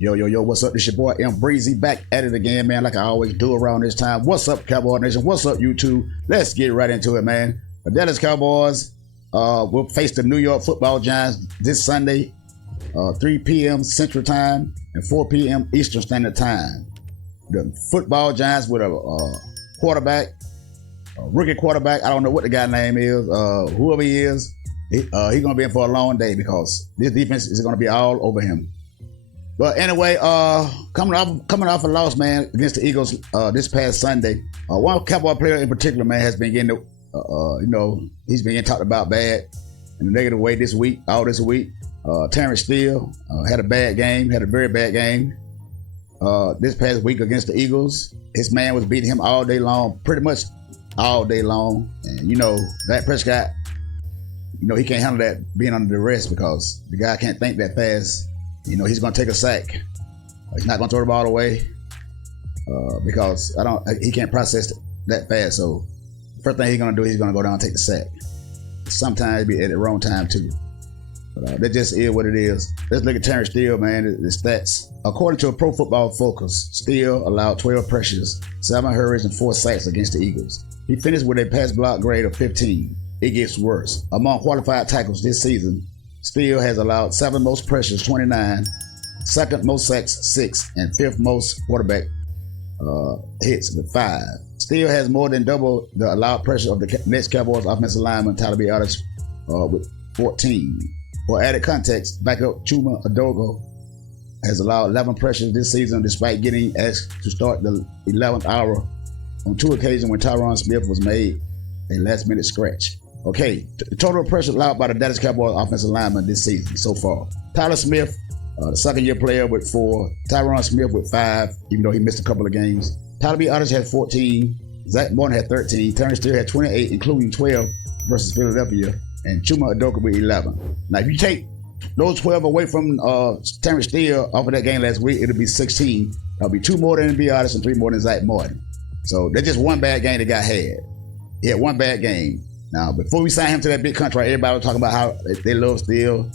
Yo, what's up? This your boy M Breezy back at it again, man, like I always do around this time. What's up, Cowboy Nation? What's up, YouTube? Let's get right into it, man. The Dallas Cowboys will face the New York Football Giants this Sunday, 3 p.m. Central Time and 4 p.m. Eastern Standard Time. The Football Giants with a quarterback, a rookie quarterback. I don't know what the guy's name is. Whoever he is, he's going to be in for a long day because this defense is going to be all over him. But anyway, coming off a loss, man, against the Eagles this past Sunday. One Cowboy player in particular, man, has been getting, he's been getting talked about bad in a negative way this week, all this week. Terrence Steele had a bad game, had a very bad game this past week against the Eagles. His man was beating him all day long, pretty much all day long. And, Dak Prescott, he can't handle that being under duress because the guy can't think that fast. He's going to take a sack. He's not going to throw the ball away because he can't process that fast. So first thing he's going to do, he's going to go down and take the sack. Sometimes be at the wrong time too. But that just is what it is. Let's look at Terrence Steele, man. The stats. According to a Pro Football Focus, Steele allowed 12 pressures, 7 hurries, and 4 sacks against the Eagles. He finished with a pass block grade of 15. It gets worse. Among qualified tackles this season, Steele has allowed 7 most pressures, 29, second most sacks, 6, and 5th most quarterback hits with 5. Steele has more than double the allowed pressure of the next Cowboys offensive lineman, Tyler Biotis, with 14. For added context, backup Chuma Adogo has allowed 11 pressures this season despite getting asked to start the 11th hour on 2 occasions when Tyron Smith was made a last-minute scratch. Okay, the total pressure allowed by the Dallas Cowboys offensive lineman this season so far. Tyler Smith, the second-year player with 4. Tyron Smith with 5, even though he missed a couple of games. Tyler Biotis had 14. Zach Morton had 13. Terrence Steele had 28, including 12 versus Philadelphia. And Chuma Adoka with 11. Now, if you take those 12 away from Terrence Steele off of that game last week, it'll be 16. That'll be 2 more than Biotis and 3 more than Zach Morton. So that's just one bad game the guy had. He had one bad game. Now, before we sign him to that big contract, everybody was talking about how they love Steele.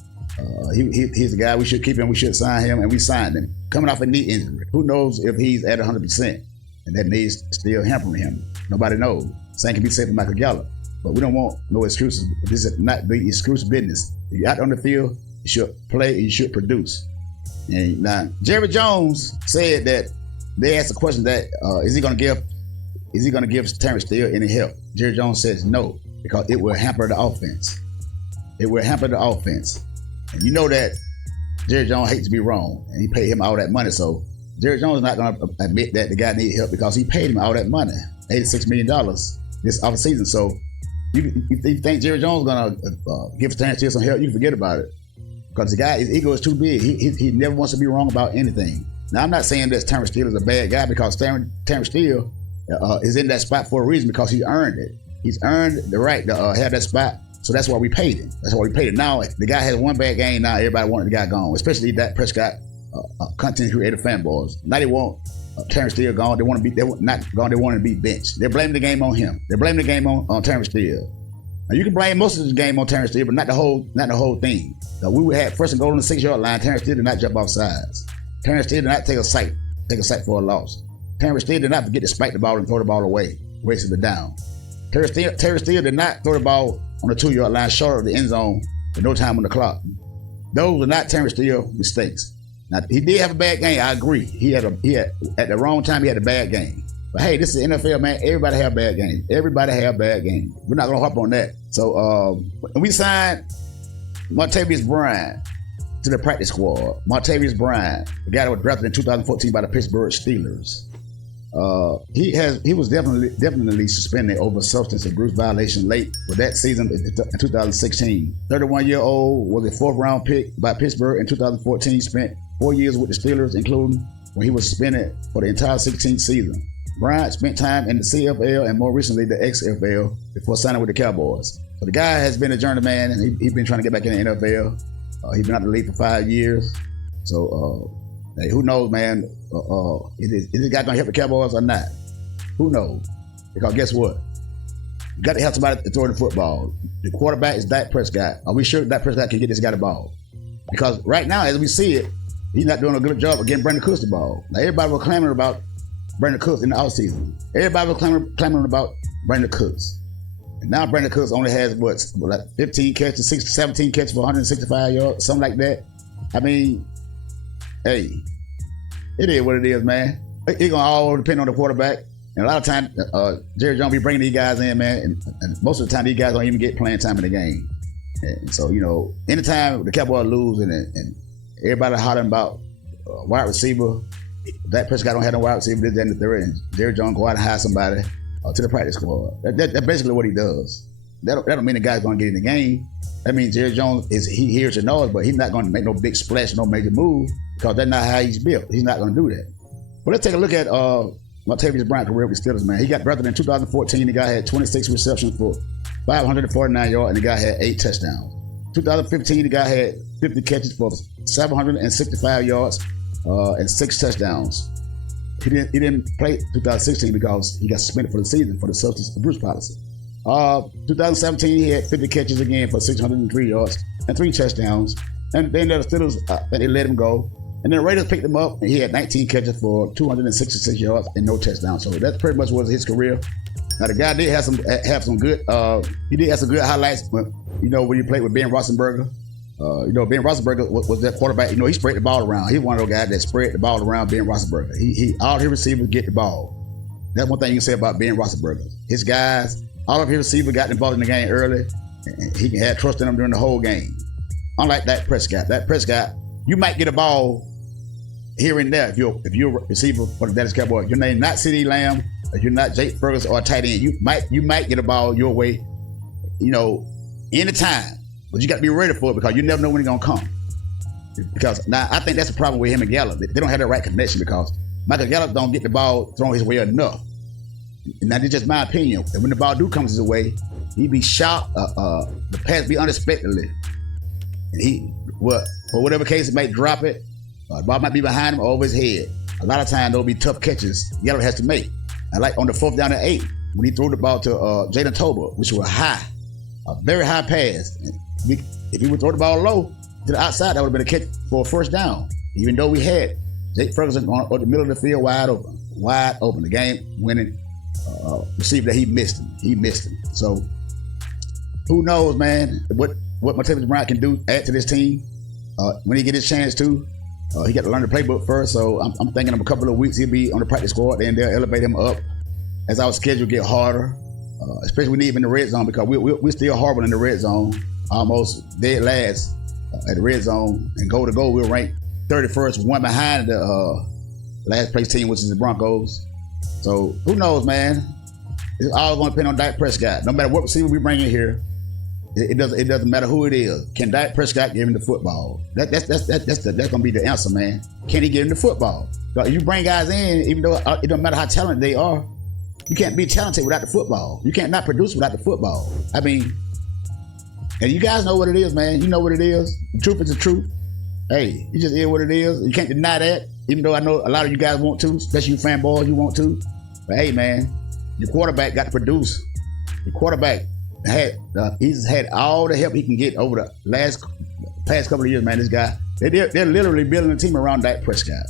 He's the guy, we should keep him, we should sign him, and we signed him. Coming off a knee injury. Who knows if he's at 100%, and that knee's still hampering him. Nobody knows. Same can be said for Michael Gallup. But we don't want no excuses. This is not the excuse business. If you're out on the field, you should play and you should produce. And now, Jerry Jones said that they asked the question that is he going to give Terrence Steele any help? Jerry Jones says no, because it will hamper the offense. It will hamper the offense. And you know that Jerry Jones hates to be wrong, and he paid him all that money. So Jerry Jones is not going to admit that the guy needs help because he paid him all that money, $86 million this offseason. So you think Jerry Jones is going to give Terrence Steele some help, you can forget about it. Because the guy, his ego is too big. He never wants to be wrong about anything. Now, I'm not saying that Terrence Steele is a bad guy because Terrence Steele is in that spot for a reason because he earned it. He's earned the right to have that spot. So that's why we paid him. That's why we paid him. Now, the guy has one bad game. Now, everybody wanted the guy gone, especially Dak Prescott, content creator fanboys. Now they want Terrence Steele gone. They want to be benched. They're blaming the game on him. They're blaming the game on Terrence Steele. Now, you can blame most of the game on Terrence Steele, but not the whole thing. So we had first and goal on the 6-yard line. Terrence Steele did not jump off sides. Terrence Steele did not take a sack for a loss. Terrence Steele did not forget to spike the ball and throw the ball away, wasted it down. Terrence Steele did not throw the ball on the 2-yard line short of the end zone with no time on the clock. Those are not Terrence Steele mistakes. Now, he did have a bad game. I agree. He had at the wrong time. He had a bad game. But hey, this is the NFL, man. Everybody have bad games. Everybody have bad games. We're not gonna hop on that. So we signed Martavis Bryant to the practice squad. Martavis Bryant, the guy that was drafted in 2014 by the Pittsburgh Steelers. He was definitely suspended over substance abuse violation late with that season in 2016. 31-year-old was a 4th-round pick by Pittsburgh in 2014. Spent 4 years with the Steelers, including when he was suspended for the entire 16th season. Bryant spent time in the CFL and more recently the XFL before signing with the Cowboys. So the guy has been a journeyman, and he's been trying to get back in the NFL. He's been out of the league for 5 years. So hey, who knows, man? Is this guy gonna help the Cowboys or not? Who knows? Because guess what? You got to have somebody to throw the football. The quarterback is Dak Prescott. Are we sure Dak Prescott can get this guy the ball? Because right now, as we see it, he's not doing a good job of getting Brandon Cooks the ball. Now, everybody was clamoring about Brandon Cooks in the offseason. Everybody was clamoring about Brandon Cooks. And now Brandon Cooks only has, like 15 catches, 17 catches for 165 yards, something like that. I mean, hey, it is what it is, man. It's going to all depend on the quarterback. And a lot of times, Jerry Jones be bringing these guys in, man, and most of the time, these guys don't even get playing time in the game. And so, anytime the Cowboys lose and everybody hollering about wide receiver, Dak Prescott don't have no wide receiver, this, that, and the third, and Jerry Jones go out and hire somebody to the practice squad. That's basically what he does. That don't mean the guy's going to get in the game. That means Jerry Jones, he hears the noise, but he's not going to make no big splash, no major move, because that's not how he's built. He's not going to do that. But let's take a look at Martavis Bryant career with the Steelers, man. He got drafted in 2014. The guy had 26 receptions for 549 yards, and the guy had 8 touchdowns. 2015, the guy had 50 catches for 765 yards and 6 touchdowns. He didn't play 2016 because he got suspended for the season for the substance abuse policy. 2017, he had 50 catches again for 603 yards and 3 touchdowns. And then the Steelers, they let him go. And then the Raiders picked him up, and he had 19 catches for 266 yards and no touchdowns. So that pretty much was his career. Now the guy did have some good. He did have some good highlights. When he played with Ben Roethlisberger. Ben Roethlisberger was that quarterback. He spread the ball around. He's one of those guys that spread the ball around. Ben Roethlisberger. He all his receivers get the ball. That's one thing you can say about Ben Roethlisberger. His guys, all of his receivers got involved in the game early, and he had trust in them during the whole game. Unlike Dak Prescott. Dak Prescott, you might get a ball here and there if you're a receiver for the Dallas Cowboys. Your name not CeeDee Lamb, or you're not Jake Ferguson or a tight end. You might get a ball your way, anytime. But you got to be ready for it because you never know when it's gonna come. Because now I think that's the problem with him and Gallup. They don't have the right connection because Michael Gallup don't get the ball thrown his way enough. And that's just my opinion. And when the ball comes his way, he be shot. The pass be unexpectedly, and for whatever case, it might drop it. The ball might be behind him or over his head. A lot of times, there'll be tough catches Gallup has to make. And like on the 4th down and 8, when he threw the ball to Jalen Tolbert, which was a very high pass. If he would throw the ball low to the outside, that would have been a catch for a first down. Even though we had Jake Ferguson on the middle of the field wide open. The game-winning receiver that he missed him. So who knows, man, what Martavis Bryant can do, add to this team when he get his chance to. He got to learn the playbook first, so I'm thinking of a couple of weeks he'll be on the practice squad, then they'll elevate him up as our schedule get harder, especially we need him in the red zone because we're still horrible in the red zone, almost dead last at the red zone, and goal to goal we'll rank 31st, one behind the last place team, which is the Broncos. So who knows, man? It's all going to depend on Dak Prescott. No matter what receiver we bring in here, it doesn't matter who it is. Can Dak Prescott give him the football? That's going to be the answer, man. Can he give him the football? But you bring guys in, even though it don't matter how talented they are, you can't be talented without the football. You can't not produce without the football. I mean, and you guys know what it is, man. You know what it is. The truth is the truth. Hey, it just is what it is. You can't deny that, even though I know a lot of you guys want to, especially you fanboys, you want to. But hey, man, your quarterback got to produce. Your quarterback he's had all the help he can get over the past couple of years, man. This guy, they're literally building a team around Dak Prescott,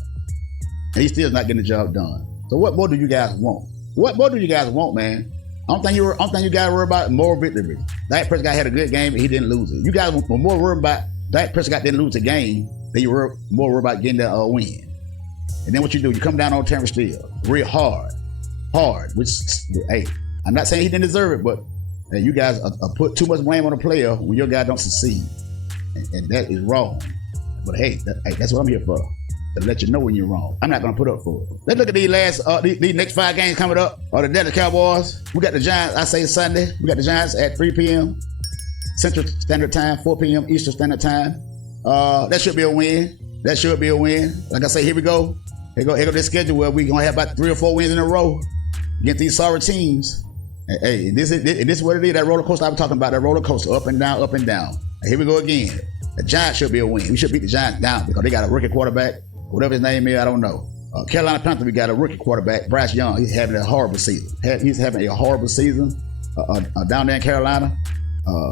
and he's still not getting the job done. So what more do you guys want? What more do you guys want, man? I don't think you got to worry about more victories. Dak Prescott had a good game, and he didn't lose it. You guys were more worried about Dak Prescott didn't lose the game than you were more worried about getting the win. And then what you do, you come down on Terrence Steele real hard, which, hey, I'm not saying he didn't deserve it, but hey, you guys put too much blame on a player when your guy don't succeed. And that is wrong. But hey, that's what I'm here for. To let you know when you're wrong. I'm not going to put up for it. Let's look at these next 5 games coming up. The Dallas Cowboys. We got the Giants, I say Sunday. We got the Giants at 3 p.m. Central Standard Time, 4 p.m. Eastern Standard Time. That should be a win. Like I say, here we go. Here go this schedule where we're going to have about 3 or 4 wins in a row against these sorry teams. Hey, this is what it is, that roller coaster I was talking about, that roller coaster, up and down, up and down. And here we go again. The Giants should be a win. We should beat the Giants down because they got a rookie quarterback. Whatever his name is, I don't know. Carolina Panthers, we got a rookie quarterback, Bryce Young. He's having a horrible season. Down there in Carolina.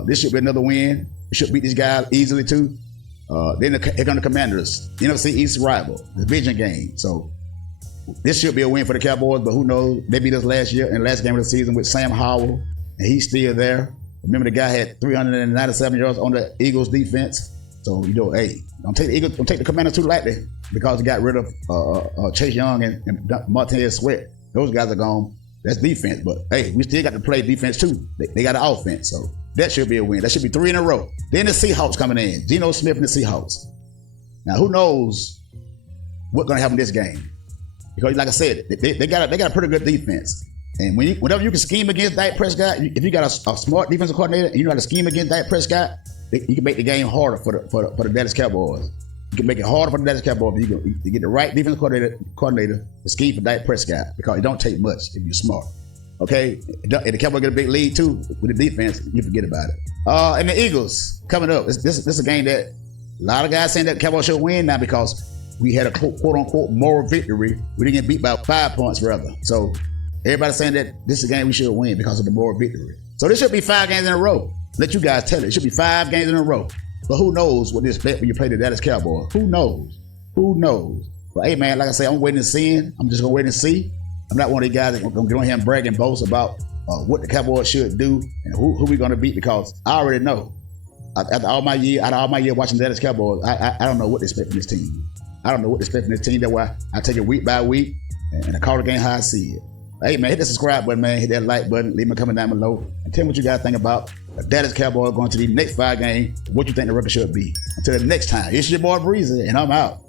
This should be another win. We should beat these guys easily too. Then here come the Commanders, NFC East rival, the division game. So this should be a win for the Cowboys, but who knows? They beat us last year in the last game of the season with Sam Howell, and he's still there. Remember, the guy had 397 yards on the Eagles defense. So, hey, don't take the Commanders too lightly because he got rid of Chase Young and Martavis Sweat. Those guys are gone. That's defense. But, hey, we still got to play defense, too. They got an offense. So, that should be a win. That should be 3 in a row. Then the Seahawks coming in. Geno Smith and the Seahawks. Now, who knows what's going to happen in this game? Because, like I said, they got a pretty good defense. And whenever you can scheme against Dak Prescott, if you got a smart defensive coordinator and you know how to scheme against Dak Prescott, you can make the game harder for the Dallas Cowboys. You can make it harder for the Dallas Cowboys if you get the right defensive coordinator to scheme for Dak Prescott, because it don't take much if you're smart. Okay, if the Cowboys get a big lead too with the defense, you forget about it. And the Eagles coming up. This is a game that a lot of guys saying that the Cowboys should win now because we had a quote unquote moral victory. We didn't get beat by 5 points rather. So everybody's saying that this is a game we should win because of the moral victory. So this should be 5 games in a row. Let you guys tell it. It should be 5 games in a row. But who knows what to expect when you play the Dallas Cowboys? Who knows? Who knows? But hey, man, like I say, I'm waiting to see. I'm just going to wait and see. I'm not one of these guys that's going to get on here and brag and boast about what the Cowboys should do and who we're going to beat, because I already know. After all my year watching the Dallas Cowboys, I don't know what to expect from this team. I don't know what to expect from this team. That's why I take it week by week and I call the game how I see it. Hey, man, hit the subscribe button, man. Hit that like button. Leave me a comment down below. And tell me what you guys think about the Dallas Cowboys going to the next 5 games. What you think the record should be. Until the next time, it's your boy Breezy, and I'm out.